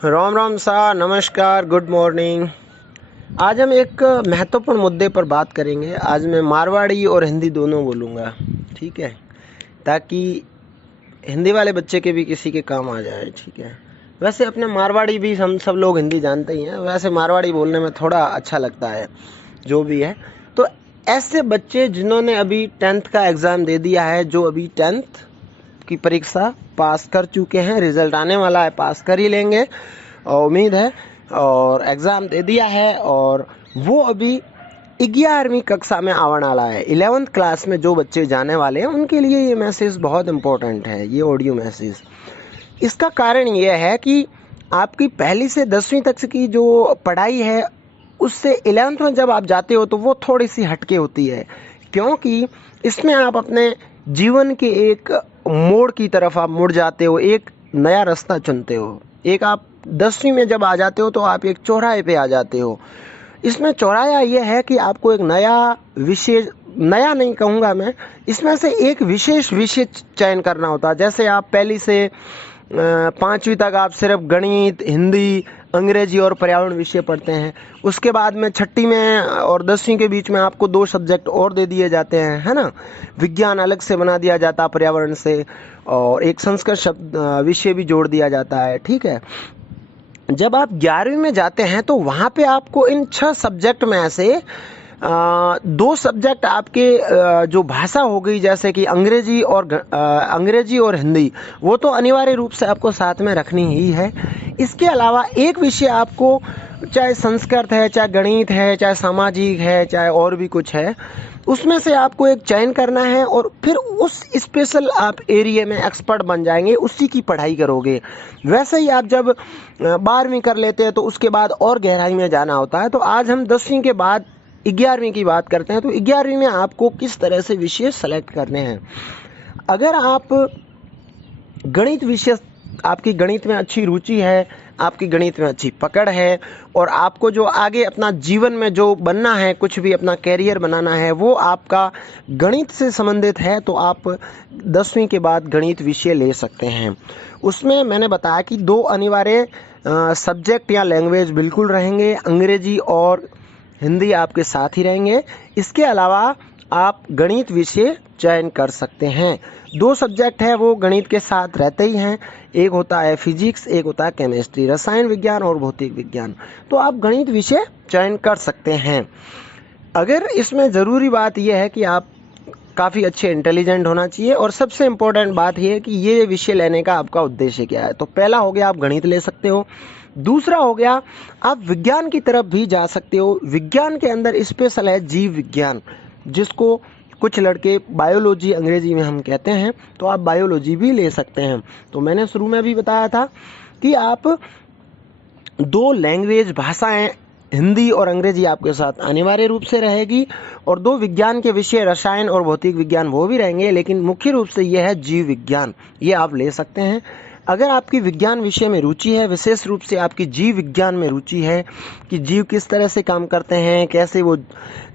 राम राम सा, नमस्कार, good morning. आज हम एक महत्वपूर्ण मुद्दे पर बात करेंगे। आज मैं मारवाड़ी और हिंदी दोनों बोलूँगा, ठीक है, ताकि हिंदी वाले बच्चे के भी किसी के काम आ जाए, ठीक है। वैसे अपने मारवाड़ी भी हम सब लोग हिंदी जानते ही हैं, वैसे मारवाड़ी बोलने में थोड़ा अच्छा लगता है, जो भी है। तो ऐसे बच्चे जिन्होंने अभी 10th का एग्ज़ाम दे दिया है, जो अभी 10th की परीक्षा पास कर चुके हैं, रिजल्ट आने वाला है, पास कर ही लेंगे और उम्मीद है, और एग्ज़ाम दे दिया है, और वो अभी 11वीं कक्षा में आने वाला है। 11th क्लास में जो बच्चे जाने वाले हैं उनके लिए ये मैसेज बहुत इम्पोर्टेंट है, ये ऑडियो मैसेज। इसका कारण ये है कि आपकी पहली से 10वीं तक की जो पढ़ाई है, उससे 11th में जब आप जाते हो तो वो थोड़ी सी हटके होती है, क्योंकि इसमें आप अपने जीवन के एक मोड़ की तरफ आप मुड़ जाते हो, एक नया रास्ता चुनते हो। एक आप 10वीं में जब आ जाते हो तो आप एक चौराहे पे आ जाते हो। इसमें चौराहा ये है कि आपको एक नया विषय, नया नहीं कहूँगा मैं, इसमें से एक विशेष विषय चयन करना होता है। जैसे आप पहली से 5वीं तक आप सिर्फ गणित, हिंदी, अंग्रेजी और पर्यावरण विषय पढ़ते हैं। उसके बाद में 6ठी में और 10वीं के बीच में आपको 2 सब्जेक्ट और दे दिए जाते हैं, है ना। विज्ञान अलग से बना दिया जाता है पर्यावरण से, और एक संस्कृत शब्द विषय भी जोड़ दिया जाता है, ठीक है। जब आप 11वीं में जाते हैं तो वहाँ पे आपको इन 6 सब्जेक्ट में से 2 सब्जेक्ट आपके जो भाषा हो गई, जैसे कि अंग्रेजी और हिंदी, वो तो अनिवार्य रूप से आपको साथ में रखनी ही है। इसके अलावा एक विषय आपको, चाहे संस्कृत है, चाहे गणित है, चाहे सामाजिक है, चाहे और भी कुछ है, उसमें से आपको एक चयन करना है, और फिर उस स्पेशल आप एरिया में एक्सपर्ट बन जाएंगे, उसी की पढ़ाई करोगे। वैसे ही आप जब 12वीं कर लेते हैं तो उसके बाद और गहराई में जाना होता है। तो आज हम 10वीं के बाद 11वीं की बात करते हैं। तो 11वीं में आपको किस तरह से विषय सेलेक्ट करने हैं। अगर आप गणित विषय, आपकी गणित में अच्छी रुचि है, आपकी गणित में अच्छी पकड़ है, और आपको जो आगे अपना जीवन में जो बनना है, कुछ भी अपना कैरियर बनाना है, वो आपका गणित से संबंधित है, तो आप 10वीं के बाद गणित विषय ले सकते हैं। उसमें मैंने बताया कि 2 अनिवार्य सब्जेक्ट या लैंग्वेज बिल्कुल रहेंगे, अंग्रेजी और हिंदी आपके साथ ही रहेंगे। इसके अलावा आप गणित विषय चयन कर सकते हैं। 2 सब्जेक्ट है वो गणित के साथ रहते ही हैं, एक होता है फिजिक्स, एक होता है केमिस्ट्री, रसायन विज्ञान और भौतिक विज्ञान। तो आप गणित विषय चयन कर सकते हैं। अगर इसमें ज़रूरी बात यह है कि आप काफ़ी अच्छे इंटेलिजेंट होना चाहिए, और सबसे इम्पोर्टेंट बात यह है कि ये विषय लेने का आपका उद्देश्य क्या है। तो पहला हो गया, आप गणित ले सकते हो। दूसरा हो गया, आप विज्ञान की तरफ भी जा सकते हो। विज्ञान के अंदर स्पेशल है जीव विज्ञान, जिसको कुछ लड़के बायोलॉजी अंग्रेजी में हम कहते हैं, तो आप बायोलॉजी भी ले सकते हैं। तो मैंने शुरू में भी बताया था कि आप 2 लैंग्वेज, भाषाएं, हिंदी और अंग्रेजी आपके साथ अनिवार्य रूप से रहेगी, और 2 विज्ञान के विषय, रसायन और भौतिक विज्ञान, वो भी रहेंगे, लेकिन मुख्य रूप से यह है जीव विज्ञान, ये आप ले सकते हैं। अगर आपकी विज्ञान विषय में रुचि है, विशेष रूप से आपकी जीव विज्ञान में रुचि है कि जीव किस तरह से काम करते हैं, कैसे वो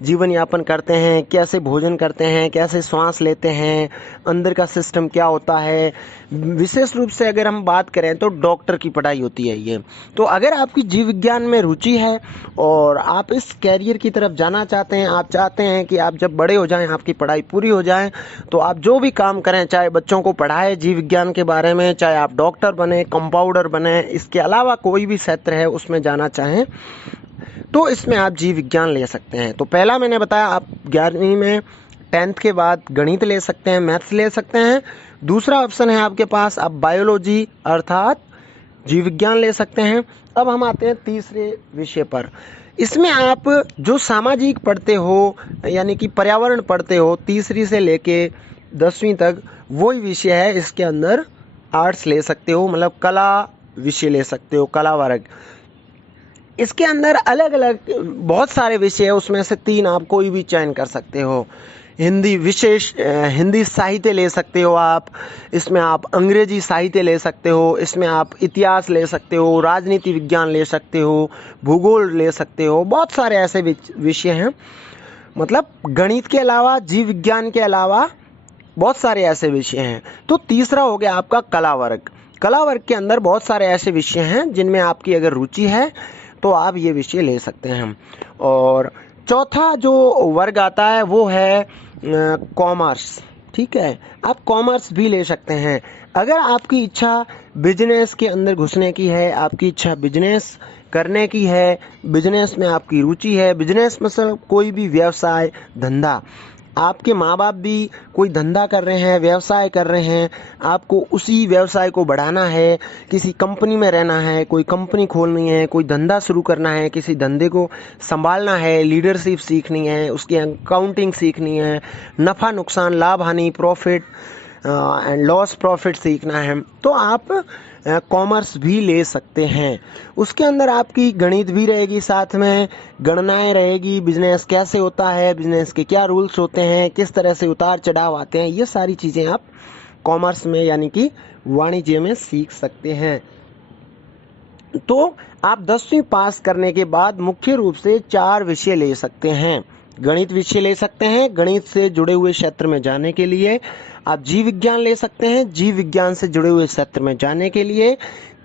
जीवन यापन करते हैं, कैसे भोजन करते हैं, कैसे श्वास लेते हैं, अंदर का सिस्टम क्या होता है, विशेष रूप से अगर हम बात करें तो डॉक्टर की पढ़ाई होती है ये। तो अगर आपकी जीव विज्ञान में रुचि है और आप इस कैरियर की तरफ जाना चाहते हैं, आप चाहते हैं कि आप जब बड़े हो जाएं, आपकी पढ़ाई पूरी हो जाए, तो आप जो भी काम करें, चाहे बच्चों को पढ़ाएं जीव विज्ञान के बारे में, चाहे आप डॉक्टर बने, कंपाउंडर बने, इसके अलावा कोई भी क्षेत्र है उसमें जाना चाहें, तो इसमें आप जीव विज्ञान ले सकते हैं। तो पहला मैंने बताया, आप 11वीं में 10th के बाद गणित ले सकते हैं, मैथ्स ले सकते हैं। दूसरा ऑप्शन है आपके पास, आप बायोलॉजी अर्थात जीव विज्ञान ले सकते हैं। अब हम आते हैं तीसरे विषय पर। इसमें आप जो सामाजिक पढ़ते हो, यानी कि पर्यावरण पढ़ते हो, तीसरी से लेके 10वीं तक वही विषय है। इसके अंदर आर्ट्स ले सकते हो, मतलब कला विषय ले सकते हो, कला वर्ग। इसके अंदर अलग अलग बहुत सारे विषय है, उसमें से 3 आप कोई भी चयन कर सकते हो। हिंदी विशेष, हिंदी साहित्य ले सकते हो आप, इसमें आप अंग्रेजी साहित्य ले सकते हो, इसमें आप इतिहास ले सकते हो, राजनीति विज्ञान ले सकते हो, भूगोल ले सकते हो। बहुत सारे ऐसे विषय हैं, मतलब गणित के अलावा, जीव विज्ञान के अलावा बहुत सारे ऐसे विषय हैं। तो तीसरा हो गया आपका कला वर्ग। कला वर्ग के अंदर बहुत सारे ऐसे विषय हैं जिनमें आपकी अगर रुचि है तो आप ये विषय ले सकते हैं। और चौथा जो वर्ग आता है वो है कॉमर्स। ठीक है, आप कॉमर्स भी ले सकते हैं। अगर आपकी इच्छा बिजनेस के अंदर घुसने की है, आपकी इच्छा बिजनेस करने की है, बिजनेस में आपकी रुचि है, बिजनेस मतलब कोई भी व्यवसाय धंधा, आपके माँ बाप भी कोई धंधा कर रहे हैं, व्यवसाय कर रहे हैं, आपको उसी व्यवसाय को बढ़ाना है, किसी कंपनी में रहना है, कोई कंपनी खोलनी है, कोई धंधा शुरू करना है, किसी धंधे को संभालना है, लीडरशिप सीखनी है, उसकी अकाउंटिंग सीखनी है, नफ़ा नुकसान, लाभ हानि, प्रॉफिट एंड लॉस प्रॉफिट सीखना है, तो आप कॉमर्स भी ले सकते हैं। उसके अंदर आपकी गणित भी रहेगी, साथ में गणनाएं रहेगी, बिजनेस कैसे होता है, बिजनेस के क्या रूल्स होते हैं, किस तरह से उतार चढ़ाव आते हैं, ये सारी चीज़ें आप कॉमर्स में यानी कि वाणिज्य में सीख सकते हैं। तो आप 10वीं पास करने के बाद मुख्य रूप से 4 विषय ले सकते हैं। गणित विषय ले सकते हैं, गणित से जुड़े हुए क्षेत्र में जाने के लिए। आप जीव विज्ञान ले सकते हैं, जीव विज्ञान से जुड़े हुए क्षेत्र में जाने के लिए।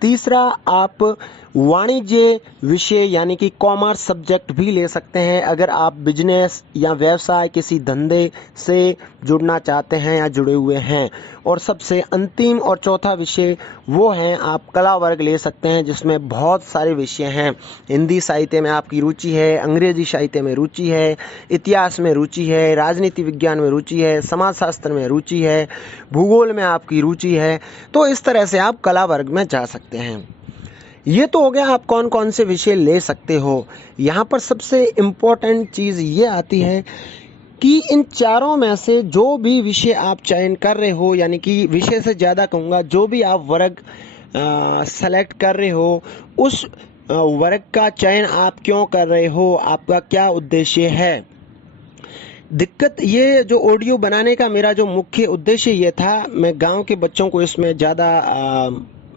तीसरा, आप वाणिज्य विषय यानी कि कॉमर्स सब्जेक्ट भी ले सकते हैं अगर आप बिजनेस या व्यवसाय किसी धंधे से जुड़ना चाहते हैं या जुड़े हुए हैं। और सबसे अंतिम और चौथा विषय वो है आप कला वर्ग ले सकते हैं, जिसमें बहुत सारे विषय हैं। हिंदी साहित्य में आपकी रुचि है, अंग्रेजी साहित्य में रुचि है, इतिहास में रुचि है, राजनीति विज्ञान में रुचि है, समाजशास्त्र में रुचि है, भूगोल में आपकी रुचि है, तो इस तरह से आप कला वर्ग में जा सकते हैं। ये तो हो गया आप कौन कौन से विषय ले सकते हो। यहाँ पर सबसे इम्पोर्टेंट चीज़ ये आती है कि इन चारों में से जो भी विषय आप चयन कर रहे हो, यानी कि विषय से ज़्यादा कहूँगा, जो भी आप वर्ग सेलेक्ट कर रहे हो, उस वर्ग का चयन आप क्यों कर रहे हो, आपका क्या उद्देश्य है। दिक्कत ये जो ऑडियो बनाने का मेरा जो मुख्य उद्देश्य ये था, मैं गांव के बच्चों को इसमें ज़्यादा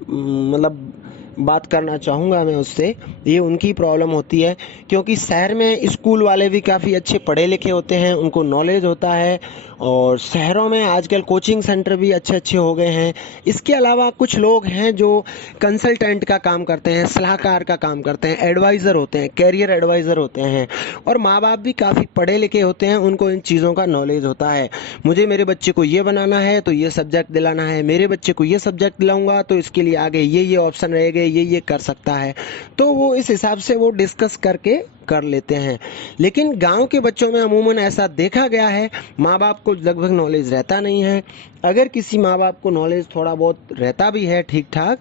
मतलब बात करना चाहूँगा मैं उससे। ये उनकी प्रॉब्लम होती है क्योंकि शहर में स्कूल वाले भी काफ़ी अच्छे पढ़े लिखे होते हैं, उनको नॉलेज होता है, और शहरों में आजकल कोचिंग सेंटर भी अच्छे अच्छे हो गए हैं। इसके अलावा कुछ लोग हैं जो कंसल्टेंट का काम करते हैं, सलाहकार का काम करते हैं, एडवाइज़र होते हैं, कैरियर एडवाइज़र होते हैं, और माँ बाप भी काफ़ी पढ़े लिखे होते हैं, उनको इन चीज़ों का नॉलेज होता है। मुझे मेरे बच्चे को ये बनाना है तो ये सब्जेक्ट दिलाना है, मेरे बच्चे को ये सब्जेक्ट दिलाऊंगा तो इसके लिए आगे ये ऑप्शन रहेगा, ये कर सकता है, तो वो इस हिसाब से वो डिस्कस करके कर लेते हैं। लेकिन गांव के बच्चों में अमूमन ऐसा देखा गया है, माँ बाप को लगभग नॉलेज रहता नहीं है। अगर किसी माँ बाप को नॉलेज थोड़ा बहुत रहता भी है ठीक ठाक,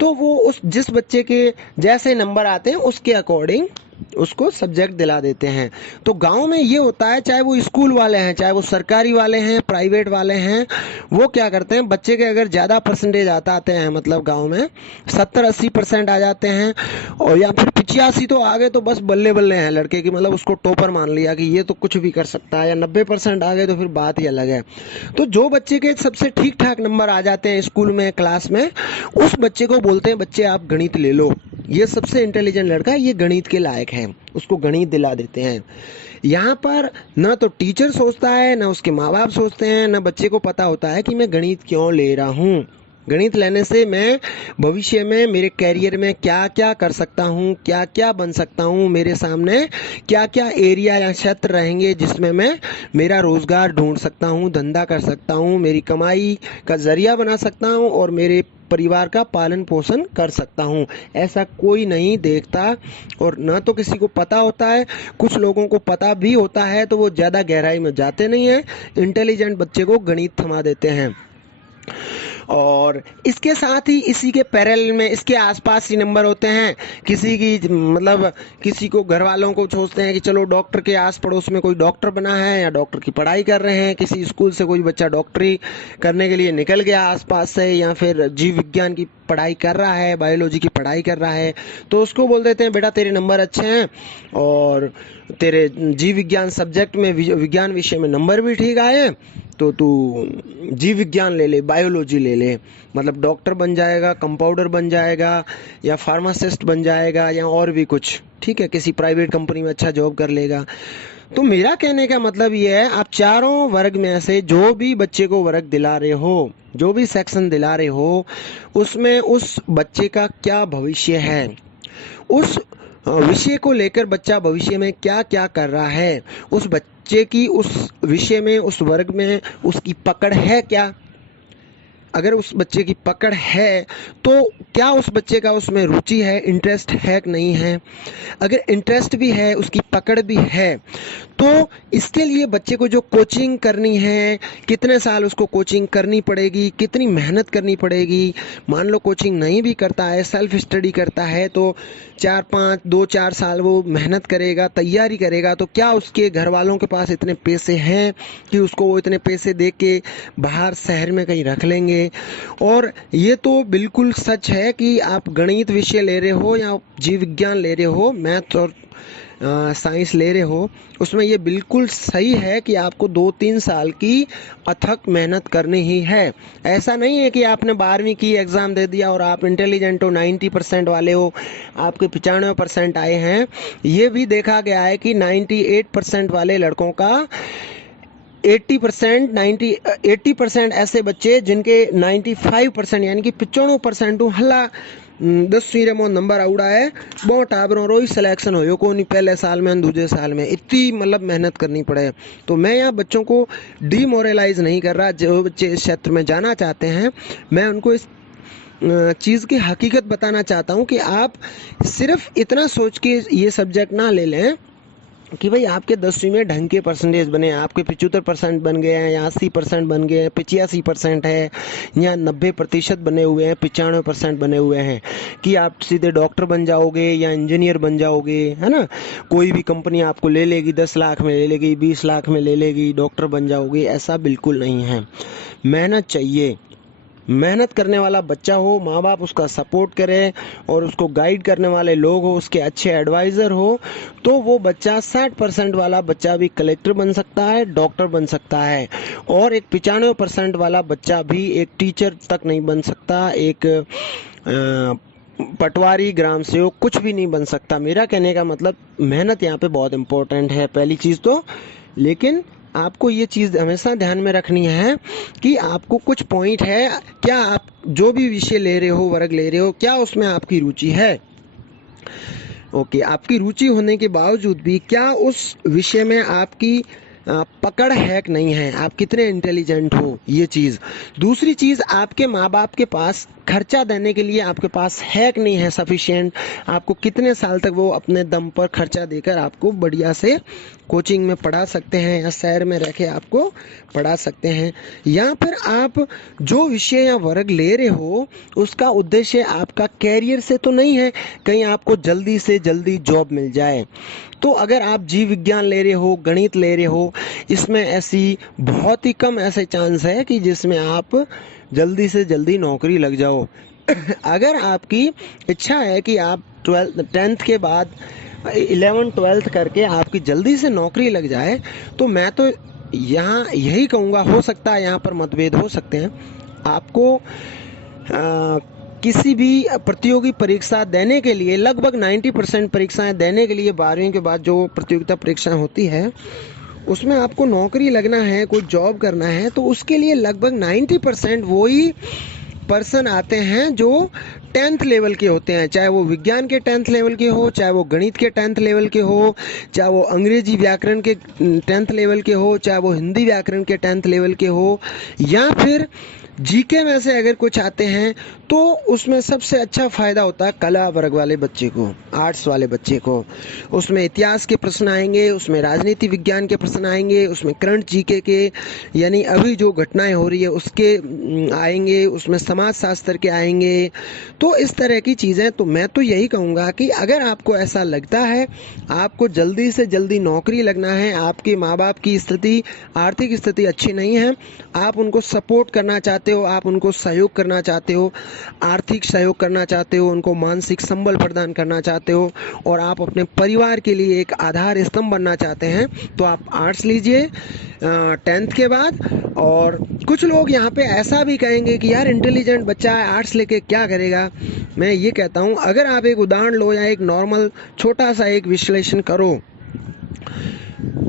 तो वो उस जिस बच्चे के जैसे नंबर आते हैं उसके अकॉर्डिंग उसको सब्जेक्ट दिला देते हैं। तो गांव में ये होता है, चाहे वो स्कूल वाले हैं, चाहे वो सरकारी वाले हैं, प्राइवेट वाले हैं, वो क्या करते हैं, बच्चे के अगर ज़्यादा परसेंटेज आते हैं, मतलब गांव में 70-80% आ जाते हैं, और या फिर 85 तो आ गए तो बस बल्ले बल्ले हैं लड़के की, मतलब उसको टॉपर मान लिया कि ये तो कुछ भी कर सकता है, या 90% आ गए तो फिर बात ही अलग है। तो जो बच्चे के सबसे ठीक ठाक नंबर आ जाते हैं स्कूल में, क्लास में, उस बच्चे को बोलते हैं बच्चे आप गणित ले लो, ये सबसे इंटेलिजेंट लड़का है, ये गणित के लायक है, उसको गणित दिला देते हैं। यहाँ पर ना तो टीचर सोचता है, ना उसके माँ बाप सोचते हैं, ना बच्चे को पता होता है कि मैं गणित क्यों ले रहा हूँ। गणित लेने से मैं भविष्य में मेरे कैरियर में क्या क्या कर सकता हूँ, क्या क्या बन सकता हूँ, मेरे सामने क्या क्या एरिया या क्षेत्र रहेंगे जिसमें मैं मेरा रोजगार ढूंढ सकता हूँ, धंधा कर सकता हूँ, मेरी कमाई का जरिया बना सकता हूँ, और मेरे परिवार का पालन पोषण कर सकता हूँ। ऐसा कोई नहीं देखता, और न तो किसी को पता होता है। कुछ लोगों को पता भी होता है तो वो ज़्यादा गहराई में जाते नहीं हैं, इंटेलिजेंट बच्चे को गणित थमा देते हैं। और इसके साथ ही इसी के पैरेलल में इसके आसपास ही नंबर होते हैं। किसी की मतलब किसी को घर वालों को सोचते हैं कि चलो डॉक्टर के आस पड़ोस में कोई डॉक्टर बना है या डॉक्टर की पढ़ाई कर रहे हैं, किसी स्कूल से कोई बच्चा डॉक्टरी करने के लिए निकल गया आसपास से, या फिर जीव विज्ञान की पढ़ाई कर रहा है, बायोलॉजी की पढ़ाई कर रहा है, तो उसको बोल देते हैं बेटा तेरे नंबर अच्छे हैं और तेरे जीव विज्ञान सब्जेक्ट में, विज्ञान विषय में नंबर भी ठीक आए, तो तू जीव विज्ञान ले ले, बायोलॉजी ले ले, मतलब डॉक्टर बन जाएगा, कंपाउंडर बन जाएगा, या फार्मासिस्ट बन जाएगा, या और भी कुछ, ठीक है, किसी प्राइवेट कंपनी में अच्छा जॉब कर लेगा। तो मेरा कहने का मतलब ये है, आप चारों वर्ग में से जो भी बच्चे को वर्ग दिला रहे हो, जो भी सेक्शन दिला रहे हो, उसमें उस बच्चे का क्या भविष्य है, उस विषय को लेकर बच्चा भविष्य में क्या क्या कर रहा है, उस बच्चे की उस विषय में, उस वर्ग में उसकी पकड़ है क्या। अगर उस बच्चे की पकड़ है तो क्या उस बच्चे का उसमें रुचि है, इंटरेस्ट है कि नहीं है। अगर इंटरेस्ट भी है, उसकी पकड़ भी है, तो इसके लिए बच्चे को जो कोचिंग करनी है, कितने साल उसको कोचिंग करनी पड़ेगी, कितनी मेहनत करनी पड़ेगी। मान लो कोचिंग नहीं भी करता है, सेल्फ स्टडी करता है, तो 2-4 साल वो मेहनत करेगा, तैयारी करेगा, तो क्या उसके घर वालों के पास इतने पैसे हैं कि उसको वो इतने पैसे दे के बाहर शहर में कहीं रख लेंगे। और ये तो बिल्कुल सच है कि आप गणित विषय ले रहे हो या जीव विज्ञान ले रहे हो, मैथ और साइंस ले रहे हो, उसमें ये बिल्कुल सही है कि आपको 2-3 साल की अथक मेहनत करनी ही है। ऐसा नहीं है कि आपने 12वीं की एग्ज़ाम दे दिया और आप इंटेलिजेंट हो, 90% वाले हो, आपके 95% आए हैं। ये भी देखा गया है कि 98% वाले लड़कों का 80% ऐसे बच्चे जिनके 95% यानी कि 95% हल्ला 10वीं रे मो नंबर आउड़ा है, बहुत टाबरों रो ही सिलेक्शन हो को नहीं पहले साल में दूसरे साल में, इतनी मतलब मेहनत करनी पड़े। तो मैं यहाँ बच्चों को डीमोरलाइज नहीं कर रहा। जो बच्चे इस क्षेत्र में जाना चाहते हैं, मैं उनको इस चीज़ की हकीकत बताना चाहता हूँ कि आप सिर्फ इतना सोच के ये सब्जेक्ट ना ले लें कि भाई आपके 10वीं में ढंग के परसेंटेज बने, आपके 75% बन गए हैं या 80% बन गए हैं, 85% है या 90% बने हुए हैं, 95% बने हुए हैं, कि आप सीधे डॉक्टर बन जाओगे या इंजीनियर बन जाओगे, है ना। कोई भी कंपनी आपको ले लेगी, 10 लाख में ले लेगी, 20 लाख में ले लेगी, डॉक्टर बन जाओगे, ऐसा बिल्कुल नहीं है। मेहनत चाहिए, मेहनत करने वाला बच्चा हो, माँ बाप उसका सपोर्ट करें और उसको गाइड करने वाले लोग हो, उसके अच्छे एडवाइज़र हो, तो वो बच्चा 60% वाला बच्चा भी कलेक्टर बन सकता है, डॉक्टर बन सकता है। और एक 95% वाला बच्चा भी एक टीचर तक नहीं बन सकता, एक पटवारी, ग्राम सेवक कुछ भी नहीं बन सकता। मेरा कहने का मतलब मेहनत यहाँ पे बहुत इम्पोर्टेंट है, पहली चीज़ तो। लेकिन आपको ये चीज़ हमेशा ध्यान में रखनी है कि आपको कुछ पॉइंट है, क्या आप जो भी विषय ले रहे हो, वर्ग ले रहे हो, क्या उसमें आपकी रुचि है। ओके, आपकी रुचि होने के बावजूद भी क्या उस विषय में आपकी पकड़ है कि नहीं है, आप कितने इंटेलिजेंट हो, ये चीज़। दूसरी चीज़, आपके माँ बाप के पास खर्चा देने के लिए आपके पास है कि नहीं है सफिशिएंट, आपको कितने साल तक वो अपने दम पर खर्चा देकर आपको बढ़िया से कोचिंग में पढ़ा सकते हैं या शहर में रह के आपको पढ़ा सकते हैं। या फिर आप जो विषय या वर्ग ले रहे हो उसका उद्देश्य आपका कैरियर से तो नहीं है, कहीं आपको जल्दी से जल्दी जॉब मिल जाए। तो अगर आप जीव विज्ञान ले रहे हो, गणित ले रहे हो, इसमें ऐसी बहुत ही कम ऐसे चांस है कि जिसमें आप जल्दी से जल्दी नौकरी लग जाओ। अगर आपकी इच्छा है कि आप 10th के बाद 11th-12th करके आपकी जल्दी से नौकरी लग जाए, तो मैं तो यहाँ यही कहूँगा, हो सकता है यहाँ पर मतभेद हो सकते हैं, आपको किसी भी प्रतियोगी परीक्षा देने के लिए, लगभग 90% परीक्षाएं देने के लिए 12वीं के बाद जो प्रतियोगिता परीक्षाएं होती है उसमें आपको नौकरी लगना है, कोई जॉब करना है, तो उसके लिए लगभग 90% वही पर्सन आते हैं जो 10th लेवल के होते हैं, चाहे वो विज्ञान के 10th लेवल के हो, चाहे वो गणित के 10th लेवल के हो, चाहे वो अंग्रेजी व्याकरण के 10th लेवल के हो, चाहे वो हिंदी व्याकरण के 10th लेवल के हो, या फिर जीके में से अगर कुछ आते हैं तो उसमें सबसे अच्छा फ़ायदा होता है कला वर्ग वाले बच्चे को, आर्ट्स वाले बच्चे को। उसमें इतिहास के प्रश्न आएंगे, उसमें राजनीति विज्ञान के प्रश्न आएंगे, उसमें करंट जीके के यानी अभी जो घटनाएं हो रही है उसके आएंगे, उसमें समाज शास्त्र के आएंगे। तो इस तरह की चीज़ें, तो मैं तो यही कहूँगा कि अगर आपको ऐसा लगता है आपको जल्दी से जल्दी नौकरी लगना है, आपके माँ बाप की स्थिति, आर्थिक स्थिति अच्छी नहीं है, आप उनको सपोर्ट करना चाहते हो, आप उनको सहयोग करना चाहते हो, आर्थिक सहयोग करना चाहते हो, उनको मानसिक संबल प्रदान करना चाहते हो, और आप अपने परिवार के लिए एक आधार स्तंभ बनना चाहते हैं, तो आप आर्ट्स लीजिए 10th के बाद। और कुछ लोग यहाँ पे ऐसा भी कहेंगे कि यार इंटेलिजेंट बच्चा है, आर्ट्स लेके क्या करेगा। मैं ये कहता हूँ, अगर आप एक उदाहरण लो या एक नॉर्मल छोटा सा एक विश्लेषण करो,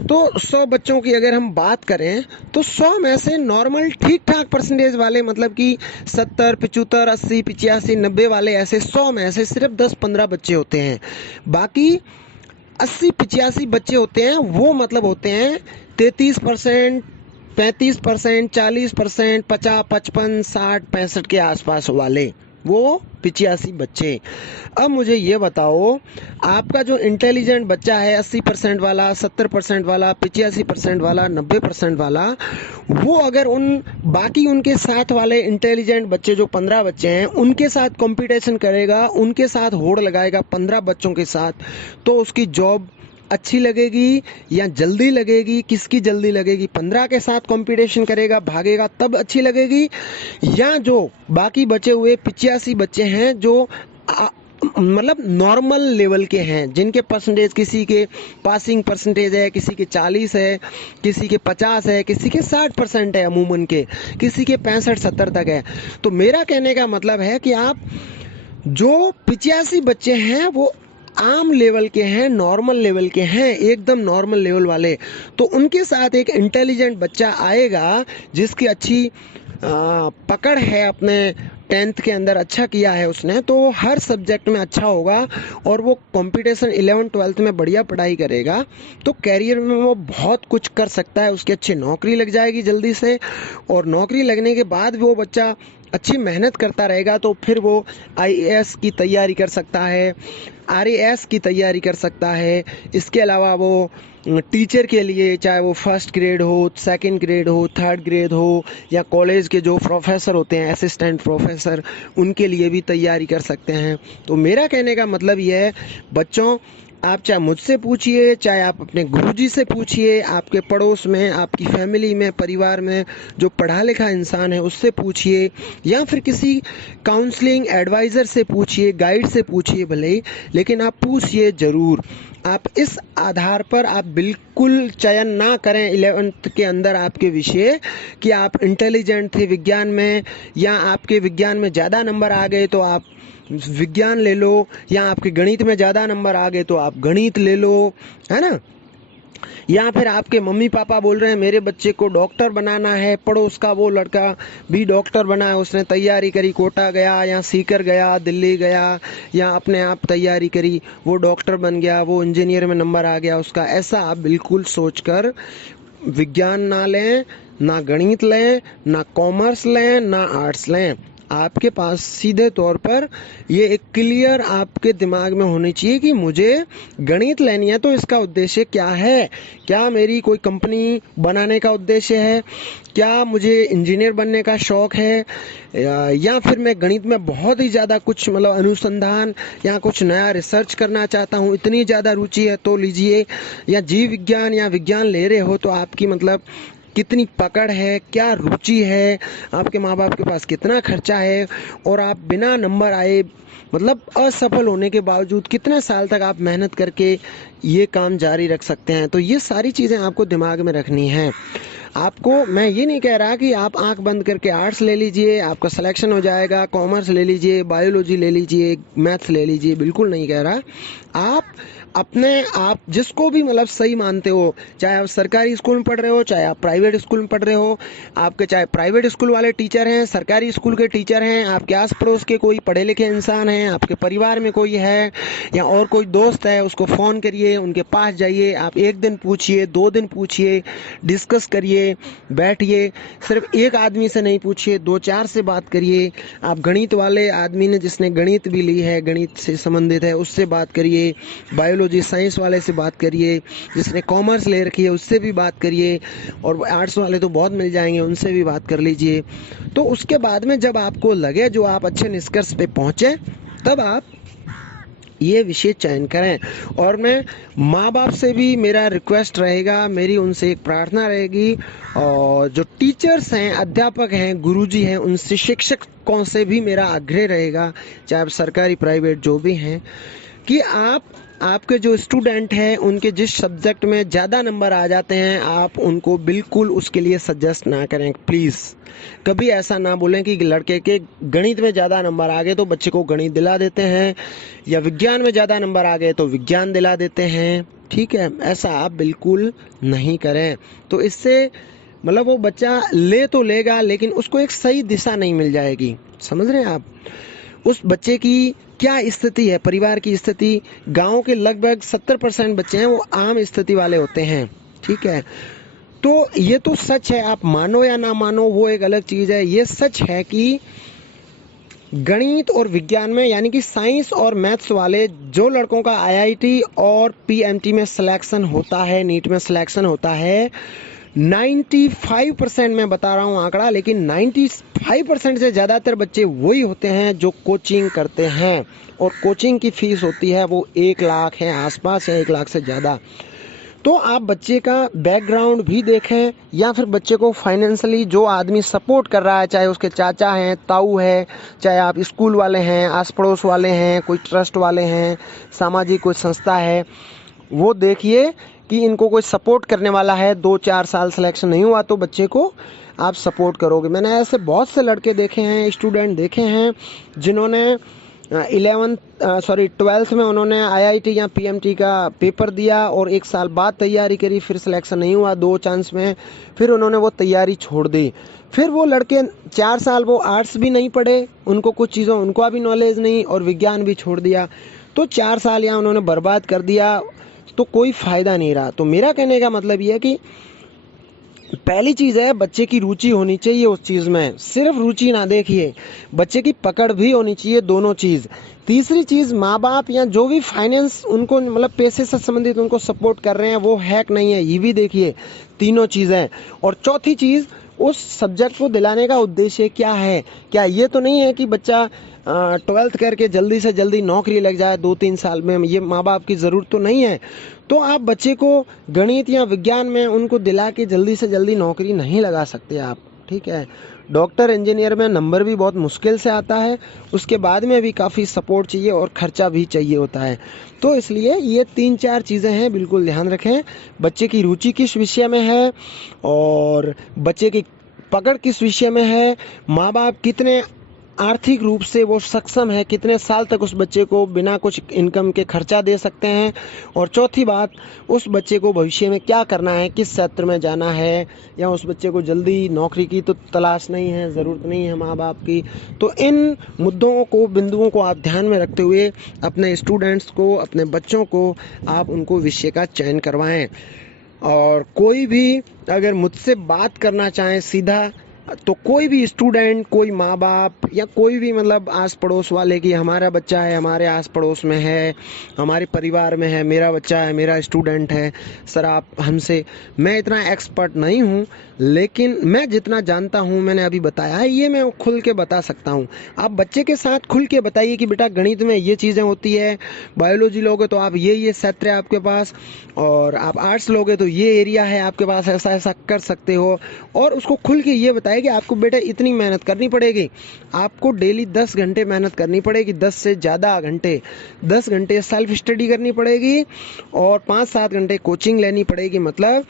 तो 100 बच्चों की अगर हम बात करें तो 100 में से नॉर्मल ठीक ठाक परसेंटेज वाले, मतलब कि 70, 75, 80, 85, 90 वाले, ऐसे 100 में से सिर्फ 10-15 बच्चे होते हैं। बाकी 80-85 बच्चे होते हैं, वो मतलब होते हैं 33%, 35%, 40%, 50, 55, 60, 65 के आसपास वाले, वो 85 बच्चे। अब मुझे ये बताओ, आपका जो इंटेलिजेंट बच्चा है 80% वाला, 70% वाला, 85% वाला, 90% वाला, वो अगर उन बाकी उनके साथ वाले इंटेलिजेंट बच्चे जो 15 बच्चे हैं उनके साथ कंपटीशन करेगा, उनके साथ होड़ लगाएगा 15 बच्चों के साथ, तो उसकी जॉब अच्छी लगेगी या जल्दी लगेगी? किसकी जल्दी लगेगी? 15 के साथ कंपटीशन करेगा, भागेगा, तब अच्छी लगेगी, या जो बाकी बचे हुए 85 बच्चे हैं जो मतलब नॉर्मल लेवल के हैं, जिनके परसेंटेज, किसी के पासिंग परसेंटेज है, किसी के 40 है, किसी के 50 है, किसी के 60% है, अमूमन के किसी के 65-70 तक है। तो मेरा कहने का मतलब है कि आप जो 85 बच्चे हैं वो आम लेवल के हैं, नॉर्मल लेवल के हैं, एकदम नॉर्मल लेवल वाले, तो उनके साथ एक इंटेलिजेंट बच्चा आएगा जिसकी अच्छी पकड़ है, अपने 10th के अंदर अच्छा किया है उसने, तो हर सब्जेक्ट में अच्छा होगा और वो कंपटीशन 11th-12th में बढ़िया पढ़ाई करेगा, तो कैरियर में वो बहुत कुछ कर सकता है, उसकी अच्छी नौकरी लग जाएगी जल्दी से, और नौकरी लगने के बाद वो बच्चा अच्छी मेहनत करता रहेगा तो फिर वो IAS की तैयारी कर सकता है, RAS की तैयारी कर सकता है। इसके अलावा वो टीचर के लिए, चाहे वो फर्स्ट ग्रेड हो, सेकंड ग्रेड हो, थर्ड ग्रेड हो, या कॉलेज के जो प्रोफेसर होते हैं, असिस्टेंट प्रोफेसर, उनके लिए भी तैयारी कर सकते हैं। तो मेरा कहने का मतलब ये है, बच्चों, आप चाहे मुझसे पूछिए, चाहे आप अपने गुरुजी से पूछिए, आपके पड़ोस में, आपकी फैमिली में, परिवार में जो पढ़ा लिखा इंसान है उससे पूछिए, या फिर किसी काउंसलिंग एडवाइज़र से पूछिए, गाइड से पूछिए भले ही, लेकिन आप पूछिए ज़रूर। आप इस आधार पर आप बिल्कुल चयन ना करें 11th के अंदर आपके विषय कि आप इंटेलिजेंट थे विज्ञान में, या आपके विज्ञान में ज़्यादा नंबर आ गए तो आप विज्ञान ले लो, या आपके गणित में ज़्यादा नंबर आ गए तो आप गणित ले लो, है ना? या फिर आपके मम्मी पापा बोल रहे हैं मेरे बच्चे को डॉक्टर बनाना है, पड़ोस का वो लड़का भी डॉक्टर बना है, उसने तैयारी करी, कोटा गया या सीकर गया, दिल्ली गया, या अपने आप तैयारी करी, वो डॉक्टर बन गया, वो इंजीनियर में नंबर आ गया उसका। ऐसा आप बिल्कुल सोचकर विज्ञान ना लें, ना गणित लें, ना कॉमर्स लें, ना आर्ट्स लें। आपके पास सीधे तौर पर ये एक क्लियर आपके दिमाग में होनी चाहिए कि मुझे गणित लेनी है तो इसका उद्देश्य क्या है? क्या मेरी कोई कंपनी बनाने का उद्देश्य है? क्या मुझे इंजीनियर बनने का शौक है? या फिर मैं गणित में बहुत ही ज़्यादा कुछ मतलब अनुसंधान या कुछ नया रिसर्च करना चाहता हूँ, इतनी ज़्यादा रुचि है तो लीजिए। या जीव विज्ञान या विज्ञान ले रहे हो तो आपकी मतलब कितनी पकड़ है, क्या रुचि है, आपके माँ बाप के पास कितना खर्चा है, और आप बिना नंबर आए मतलब असफल होने के बावजूद कितने साल तक आप मेहनत करके ये काम जारी रख सकते हैं। तो ये सारी चीज़ें आपको दिमाग में रखनी है। आपको मैं ये नहीं कह रहा कि आप आंख बंद करके आर्ट्स ले लीजिए, आपका सिलेक्शन हो जाएगा, कॉमर्स ले लीजिए, बायोलॉजी ले लीजिए, मैथ्स ले लीजिए, बिल्कुल नहीं कह रहा। आप अपने आप जिसको भी मतलब सही मानते हो, चाहे आप सरकारी स्कूल में पढ़ रहे हो, चाहे आप प्राइवेट स्कूल में पढ़ रहे हो, आपके चाहे प्राइवेट स्कूल वाले टीचर हैं, सरकारी स्कूल के टीचर हैं, आपके आस पड़ोस के कोई पढ़े लिखे इंसान हैं, आपके परिवार में कोई है या और कोई दोस्त है, उसको फ़ोन करिए, उनके पास जाइए, आप 1 दिन पूछिए, 2 दिन पूछिए, डिस्कस करिए, बैठिए, सिर्फ एक आदमी से नहीं पूछिए, 2-4 से बात करिए। आप गणित वाले आदमी ने जिसने गणित भी ली है, गणित से संबंधित है, उससे बात करिए, बायोलॉजी साइंस वाले से बात करिए, जिसने कॉमर्स ले रखी है उससे भी बात करिए, और आर्ट्स वाले तो बहुत मिल जाएंगे, उनसे भी बात कर लीजिए। तो उसके बाद में जब आपको लगे जो आप अच्छे निष्कर्ष पे पहुंचे, तब आप ये विषय चयन करें। और मैं माँ बाप से भी मेरा रिक्वेस्ट रहेगा, मेरी उनसे एक प्रार्थना रहेगी, और जो टीचर्स हैं, अध्यापक हैं, गुरुजी हैं, उनसे, शिक्षकों से भी मेरा आग्रह रहेगा, चाहे आप सरकारी प्राइवेट जो भी हैं, कि आपके जो स्टूडेंट हैं उनके जिस सब्जेक्ट में ज़्यादा नंबर आ जाते हैं, आप उनको बिल्कुल उसके लिए सजेस्ट ना करें प्लीज़। कभी ऐसा ना बोलें कि लड़के के गणित में ज़्यादा नंबर आ गए तो बच्चे को गणित दिला देते हैं, या विज्ञान में ज़्यादा नंबर आ गए तो विज्ञान दिला देते हैं, ठीक है, ऐसा आप बिल्कुल नहीं करें। तो इससे मतलब वो बच्चा ले तो लेगा लेकिन उसको एक सही दिशा नहीं मिल जाएगी। समझ रहे हैं आप? उस बच्चे की क्या स्थिति है, परिवार की स्थिति, गांव के लगभग 70% बच्चे हैं वो आम स्थिति वाले होते हैं। ठीक है, तो ये तो सच है, आप मानो या ना मानो वो एक अलग चीज है। ये सच है कि गणित और विज्ञान में यानी कि साइंस और मैथ्स वाले जो लड़कों का आईआईटी और पीएमटी में सिलेक्शन होता है, नीट में सिलेक्शन होता है, 95% मैं बता रहा हूँ आंकड़ा, लेकिन 95% से ज़्यादातर बच्चे वही होते हैं जो कोचिंग करते हैं, और कोचिंग की फीस होती है वो 1 लाख है आसपास, या 1 लाख से ज़्यादा। तो आप बच्चे का बैकग्राउंड भी देखें, या फिर बच्चे को फाइनेंशियली जो आदमी सपोर्ट कर रहा है, चाहे उसके चाचा हैं, ताऊ है, चाहे आप स्कूल वाले हैं, आस पड़ोस वाले हैं, कोई ट्रस्ट वाले हैं, सामाजिक कोई संस्था है, वो देखिए कि इनको कोई सपोर्ट करने वाला है। 2-4 साल सिलेक्शन नहीं हुआ तो बच्चे को आप सपोर्ट करोगे। मैंने ऐसे बहुत से लड़के देखे हैं, स्टूडेंट देखे हैं, जिन्होंने 12th में उन्होंने आईआईटी या पीएमटी का पेपर दिया और 1 साल बाद तैयारी करी, फिर सिलेक्शन नहीं हुआ 2 चांस में, फिर उन्होंने वो तैयारी छोड़ दी। फिर वो लड़के 4 साल वो आर्ट्स भी नहीं पढ़े, उनको कुछ चीज़ों उनको अभी नॉलेज नहीं, और विज्ञान भी छोड़ दिया, तो 4 साल यहाँ उन्होंने बर्बाद कर दिया, तो कोई फ़ायदा नहीं रहा। तो मेरा कहने का मतलब ये है कि पहली चीज़ है बच्चे की रुचि होनी चाहिए उस चीज़ में, सिर्फ रुचि ना देखिए, बच्चे की पकड़ भी होनी चाहिए, दोनों चीज़। तीसरी चीज़, माँ बाप या जो भी फाइनेंस उनको मतलब पैसे से संबंधित उनको सपोर्ट कर रहे हैं वो हैक नहीं है, ये भी देखिए, तीनों चीज़ें। और चौथी चीज़, उस सब्जेक्ट को दिलाने का उद्देश्य क्या है। क्या ये तो नहीं है कि बच्चा 12th करके जल्दी से जल्दी नौकरी लग जाए 2-3 साल में, ये माँ बाप की ज़रूरत तो नहीं है। तो आप बच्चे को गणित या विज्ञान में उनको दिला के जल्दी से जल्दी नौकरी नहीं लगा सकते आप। ठीक है, डॉक्टर इंजीनियर में नंबर भी बहुत मुश्किल से आता है, उसके बाद में भी काफ़ी सपोर्ट चाहिए और ख़र्चा भी चाहिए होता है। तो इसलिए ये 3-4 चीज़ें हैं, बिल्कुल ध्यान रखें। बच्चे की रुचि किस विषय में है, और बच्चे की पकड़ किस विषय में है, माँ बाप कितने आर्थिक रूप से वो सक्षम है, कितने साल तक उस बच्चे को बिना कुछ इनकम के खर्चा दे सकते हैं, और चौथी बात, उस बच्चे को भविष्य में क्या करना है, किस क्षेत्र में जाना है, या उस बच्चे को जल्दी नौकरी की तो तलाश नहीं है, ज़रूरत नहीं है माँ बाप की। तो इन मुद्दों को, बिंदुओं को आप ध्यान में रखते हुए अपने स्टूडेंट्स को, अपने बच्चों को आप उनको विषय का चयन करवाएं। और कोई भी अगर मुझसे बात करना चाहें सीधा, तो कोई भी स्टूडेंट, कोई माँ बाप, या कोई भी मतलब आस पड़ोस वाले की हमारा बच्चा है, हमारे आस पड़ोस में है, हमारे परिवार में है, मेरा बच्चा है, मेरा स्टूडेंट है, सर आप हमसे, मैं इतना एक्सपर्ट नहीं हूँ लेकिन मैं जितना जानता हूँ मैंने अभी बताया है, ये मैं खुल के बता सकता हूँ। आप बच्चे के साथ खुल के बताइए कि बेटा गणित में ये चीज़ें होती है, बायोलॉजी लोगे तो आप ये क्षेत्र है आपके पास, और आप आर्ट्स लोगे तो ये एरिया है आपके पास, ऐसा ऐसा कर सकते हो। और उसको खुल के ये बताइए कि आपको बेटा इतनी मेहनत करनी पड़ेगी, आपको डेली 10 घंटे मेहनत करनी पड़ेगी, 10 से ज़्यादा घंटे, 10 घंटे सेल्फ स्टडी करनी पड़ेगी, और 5-7 घंटे कोचिंग लेनी पड़ेगी। मतलब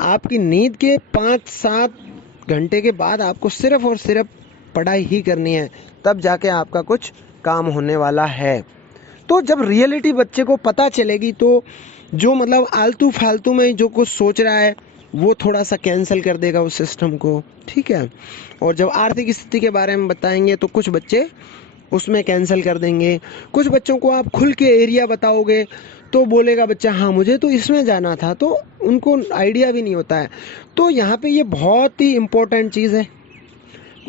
आपकी नींद के 5-7 घंटे के बाद आपको सिर्फ और सिर्फ पढ़ाई ही करनी है, तब जाके आपका कुछ काम होने वाला है। तो जब रियलिटी बच्चे को पता चलेगी तो जो मतलब आलतू फालतू में जो कुछ सोच रहा है वो थोड़ा सा कैंसिल कर देगा उस सिस्टम को। ठीक है, और जब आर्थिक स्थिति के बारे में बताएंगे तो कुछ बच्चे उसमें कैंसिल कर देंगे। कुछ बच्चों को आप खुल के एरिया बताओगे तो बोलेगा बच्चा हाँ मुझे तो इसमें जाना था, तो उनको आइडिया भी नहीं होता है। तो यहाँ पे ये बहुत ही इम्पोर्टेंट चीज़ है।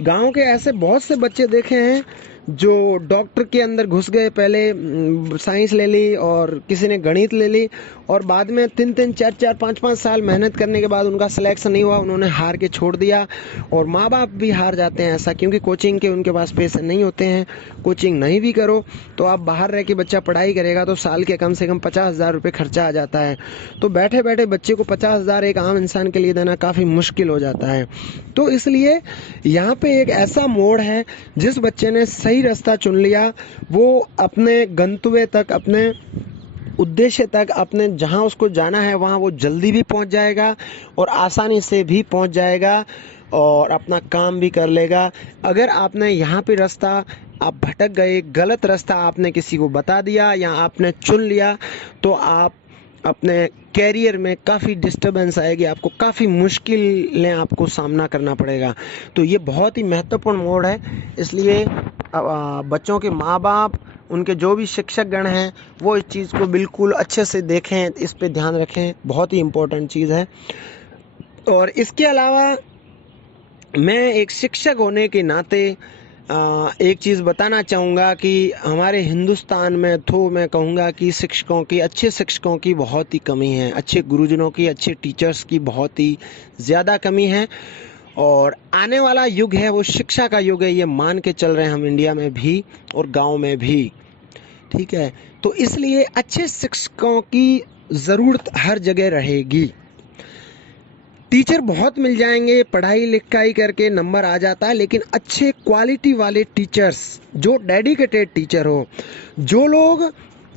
गांव के ऐसे बहुत से बच्चे देखे हैं जो डॉक्टर के अंदर घुस गए, पहले साइंस ले ली और किसी ने गणित ले ली, और बाद में 3-3, 4-4, 5-5 साल मेहनत करने के बाद उनका सिलेक्शन नहीं हुआ, उन्होंने हार के छोड़ दिया। और माँ बाप भी हार जाते हैं ऐसा, क्योंकि कोचिंग के उनके पास पैसे नहीं होते हैं। कोचिंग नहीं भी करो तो आप बाहर रह के बच्चा पढ़ाई करेगा तो साल के कम से कम 50,000 रुपये खर्चा आ जाता है। तो बैठे बैठे बच्चे को 50,000 एक आम इंसान के लिए देना काफ़ी मुश्किल हो जाता है। तो इसलिए यहाँ पे एक ऐसा मोड़ है, जिस बच्चे ने सही रास्ता चुन लिया वो अपने गंतव्य तक, अपने उद्देश्य तक, अपने जहाँ उसको जाना है वहाँ वो जल्दी भी पहुँच जाएगा और आसानी से भी पहुँच जाएगा और अपना काम भी कर लेगा। अगर आपने यहाँ पे रास्ता आप भटक गए, गलत रास्ता आपने किसी को बता दिया या आपने चुन लिया, तो आप अपने कैरियर में काफ़ी डिस्टरबेंस आएगी, आपको काफ़ी मुश्किलें आपको सामना करना पड़ेगा। तो ये बहुत ही महत्वपूर्ण मोड़ है, इसलिए बच्चों के माँ बाप, उनके जो भी शिक्षकगण हैं, वो इस चीज़ को बिल्कुल अच्छे से देखें, इस पे ध्यान रखें, बहुत ही इम्पोर्टेंट चीज़ है। और इसके अलावा मैं एक शिक्षक होने के नाते एक चीज़ बताना चाहूँगा कि हमारे हिंदुस्तान में तो मैं कहूँगा कि शिक्षकों की, अच्छे शिक्षकों की बहुत ही कमी है, अच्छे गुरुजनों की, अच्छे टीचर्स की बहुत ही ज़्यादा कमी है। और आने वाला युग है वो शिक्षा का युग है, ये मान के चल रहे हैं हम इंडिया में भी और गांव में भी, ठीक है। तो इसलिए अच्छे शिक्षकों की ज़रूरत हर जगह रहेगी। टीचर बहुत मिल जाएंगे, पढ़ाई लिखाई करके नंबर आ जाता है, लेकिन अच्छे क्वालिटी वाले टीचर्स, जो डेडिकेटेड टीचर हो, जो लोग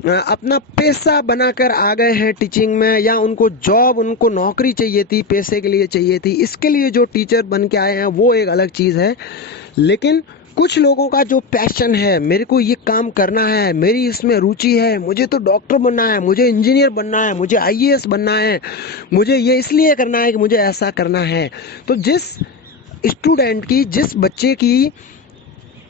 अपना पैसा बनाकर आ गए हैं टीचिंग में, या उनको जॉब, उनको नौकरी चाहिए थी, पैसे के लिए चाहिए थी, इसके लिए जो टीचर बन के आए हैं वो एक अलग चीज़ है। लेकिन कुछ लोगों का जो पैशन है, मेरे को ये काम करना है, मेरी इसमें रुचि है, मुझे तो डॉक्टर बनना है, मुझे इंजीनियर बनना है, मुझे आईएएस बनना है, मुझे ये इसलिए करना है कि मुझे ऐसा करना है। तो जिस स्टूडेंट की, जिस बच्चे की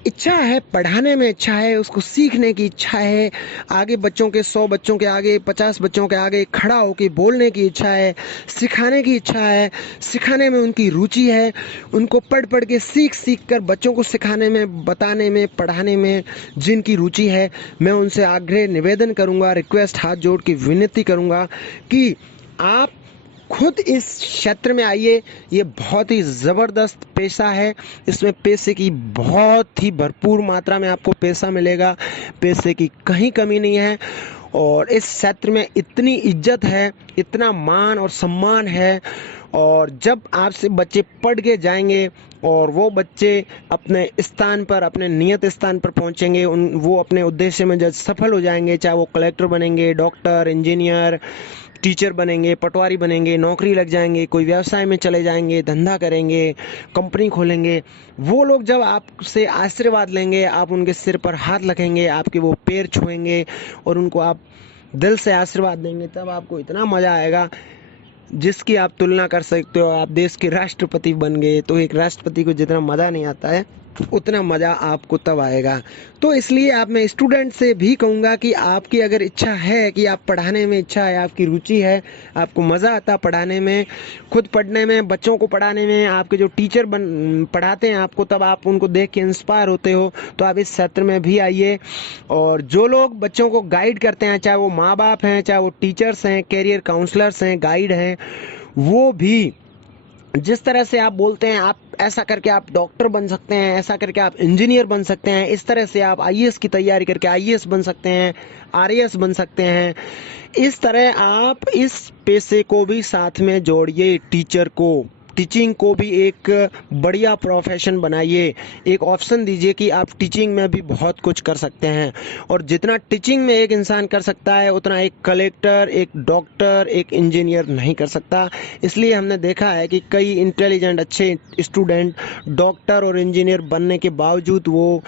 इच्छा है, पढ़ाने में इच्छा है, उसको सीखने की इच्छा है, आगे बच्चों के 100 बच्चों के आगे, 50 बच्चों के आगे खड़ा होकर बोलने की इच्छा है, सिखाने की इच्छा है, सिखाने में उनकी रुचि है, उनको पढ़ पढ़ के सीख कर बच्चों को सिखाने में, बताने में, पढ़ाने में जिनकी रुचि है, मैं उनसे आग्रह निवेदन करूँगा, रिक्वेस्ट, हाथ जोड़ के विनती करूँगा कि आप खुद इस क्षेत्र में आइए। ये बहुत ही ज़बरदस्त पेशा है, इसमें पैसे की बहुत ही भरपूर मात्रा में आपको पैसा मिलेगा, पैसे की कहीं कमी नहीं है। और इस क्षेत्र में इतनी इज्जत है, इतना मान और सम्मान है। और जब आपसे बच्चे पढ़ के जाएंगे और वो बच्चे अपने स्थान पर, अपने नियत स्थान पर पहुंचेंगे, वो अपने उद्देश्य में जब सफल हो जाएंगे, चाहे वो कलेक्टर बनेंगे, डॉक्टर, इंजीनियर, टीचर बनेंगे, पटवारी बनेंगे, नौकरी लग जाएंगे, कोई व्यवसाय में चले जाएंगे, धंधा करेंगे, कंपनी खोलेंगे, वो लोग जब आपसे आशीर्वाद लेंगे, आप उनके सिर पर हाथ रखेंगे, आपके वो पैर छुएंगे और उनको आप दिल से आशीर्वाद देंगे, तब आपको इतना मज़ा आएगा जिसकी आप तुलना कर सकते हो। आप देश के राष्ट्रपति बन गए तो एक राष्ट्रपति को जितना मज़ा नहीं आता है, उतना मज़ा आपको तब आएगा। तो इसलिए आप, मैं स्टूडेंट से भी कहूँगा कि आपकी अगर इच्छा है कि आप पढ़ाने में इच्छा है, आपकी रुचि है, आपको मज़ा आता पढ़ाने में, खुद पढ़ने में, बच्चों को पढ़ाने में, आपके जो टीचर पढ़ाते हैं आपको, तब आप उनको देख के इंस्पायर होते हो, तो आप इस क्षेत्र में भी आइए। और जो लोग बच्चों को गाइड करते हैं, चाहे वो माँ बाप हैं, चाहे वो टीचर्स हैं, कैरियर काउंसलर्स हैं, गाइड हैं, वो भी जिस तरह से आप बोलते हैं, आप ऐसा करके आप डॉक्टर बन सकते हैं, ऐसा करके आप इंजीनियर बन सकते हैं, इस तरह से आप आईएएस की तैयारी करके आईएएस बन सकते हैं, आरएएस बन सकते हैं, इस तरह आप इस पेशे को भी साथ में जोड़िए, टीचर को, टीचिंग को भी एक बढ़िया प्रोफेशन बनाइए, एक ऑप्शन दीजिए कि आप टीचिंग में भी बहुत कुछ कर सकते हैं। और जितना टीचिंग में एक इंसान कर सकता है, उतना एक कलेक्टर, एक डॉक्टर, एक इंजीनियर नहीं कर सकता। इसलिए हमने देखा है कि कई इंटेलिजेंट, अच्छे स्टूडेंट डॉक्टर और इंजीनियर बनने के बावजूद वो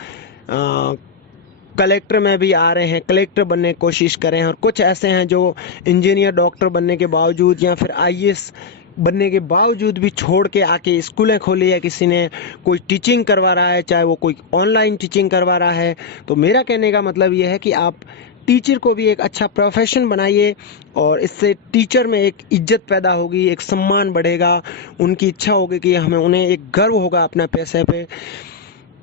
कलेक्टर में भी आ रहे हैं, कलेक्टर बनने की कोशिश कर रहे हैं। और कुछ ऐसे हैं जो इंजीनियर, डॉक्टर बनने के बावजूद या फिर आईएएस बनने के बावजूद भी छोड़ के आके स्कूलें खोली है, किसी ने कोई टीचिंग करवा रहा है, चाहे वो कोई ऑनलाइन टीचिंग करवा रहा है। तो मेरा कहने का मतलब ये है कि आप टीचर को भी एक अच्छा प्रोफेशन बनाइए, और इससे टीचर में एक इज्जत पैदा होगी, एक सम्मान बढ़ेगा, उनकी इच्छा होगी कि हमें, उन्हें एक गर्व होगा अपना पैसे पे।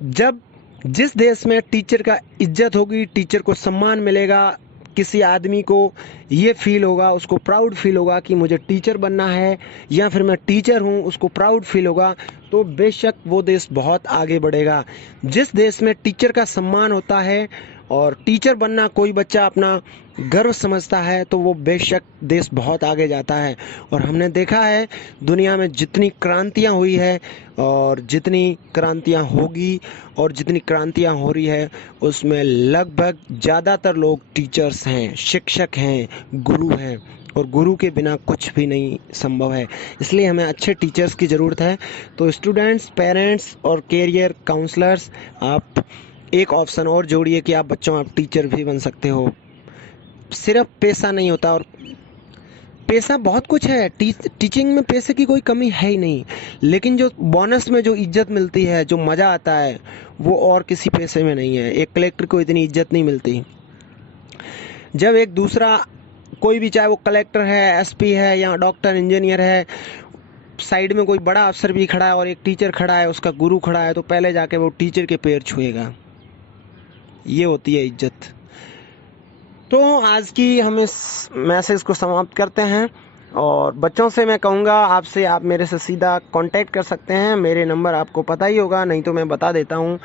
जब जिस देश में टीचर का इज्जत होगी, टीचर को सम्मान मिलेगा, किसी आदमी को ये फील होगा, उसको प्राउड फील होगा कि मुझे टीचर बनना है, या फिर मैं टीचर हूँ, उसको प्राउड फील होगा, तो बेशक वो देश बहुत आगे बढ़ेगा। जिस देश में टीचर का सम्मान होता है और टीचर बनना कोई बच्चा अपना गर्व समझता है, तो वो बेशक देश बहुत आगे जाता है। और हमने देखा है दुनिया में जितनी क्रांतियाँ हुई है और जितनी क्रांतियाँ होगी और जितनी क्रांतियाँ हो रही है, उसमें लगभग ज़्यादातर लोग टीचर्स हैं, शिक्षक हैं, गुरु हैं, और गुरु के बिना कुछ भी नहीं संभव है। इसलिए हमें अच्छे टीचर्स की ज़रूरत है। तो स्टूडेंट्स, पेरेंट्स और कैरियर काउंसलर्स, आप एक ऑप्शन और जोड़िए कि आप बच्चों, आप टीचर भी बन सकते हो। सिर्फ पैसा नहीं होता, और पैसा बहुत कुछ है, टीचिंग में पैसे की कोई कमी है ही नहीं, लेकिन जो बोनस में जो इज्जत मिलती है, जो मज़ा आता है, वो और किसी पैसे में नहीं है। एक कलेक्टर को इतनी इज्जत नहीं मिलती। जब एक दूसरा कोई भी, चाहे वो कलेक्टर है, एसपी है या डॉक्टर, इंजीनियर है, साइड में कोई बड़ा अफसर भी खड़ा है और एक टीचर खड़ा है, उसका गुरु खड़ा है, तो पहले जाके वो टीचर के पैर छुएगा। ये होती है इज्जत। तो आज की हम इस मैसेज को समाप्त करते हैं और बच्चों से मैं कहूँगा आपसे, आप मेरे से सीधा कांटेक्ट कर सकते हैं। मेरे नंबर आपको पता ही होगा, नहीं तो मैं बता देता हूँ।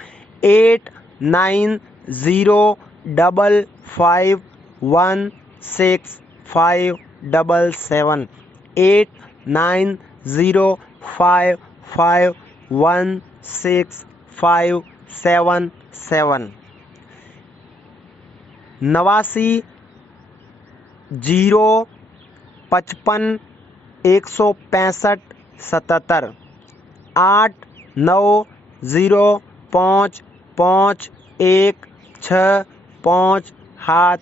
8905165577 8905165577 8905165577 89055165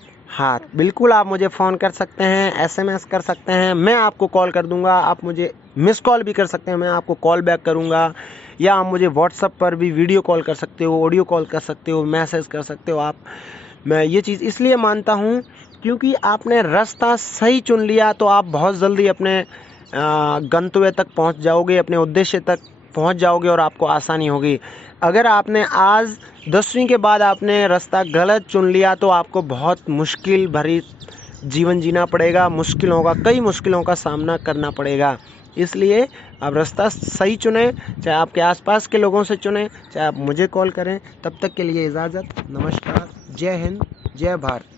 बिल्कुल आप मुझे फ़ोन कर सकते हैं, SMS कर सकते हैं, मैं आपको कॉल कर दूंगा। आप मुझे मिस कॉल भी कर सकते हैं, मैं आपको कॉल बैक करूंगा। या आप मुझे व्हाट्सएप पर भी वीडियो कॉल कर सकते हो, ऑडियो कॉल कर सकते हो, मैसेज कर सकते हो आप। मैं ये चीज़ इसलिए मानता हूँ क्योंकि आपने रास्ता सही चुन लिया तो आप बहुत जल्दी अपने गंतव्य तक पहुँच जाओगे, अपने उद्देश्य तक पहुँच जाओगे और आपको आसानी होगी। अगर आपने आज 10वीं के बाद आपने रास्ता गलत चुन लिया तो आपको बहुत मुश्किल भरी जीवन जीना पड़ेगा, मुश्किल होगा, कई मुश्किलों का सामना करना पड़ेगा। इसलिए आप रास्ता सही चुनें, चाहे आपके आसपास के लोगों से चुनें, चाहे आप मुझे कॉल करें। तब तक के लिए इजाज़त, नमस्कार, जय हिंद, जय भारत।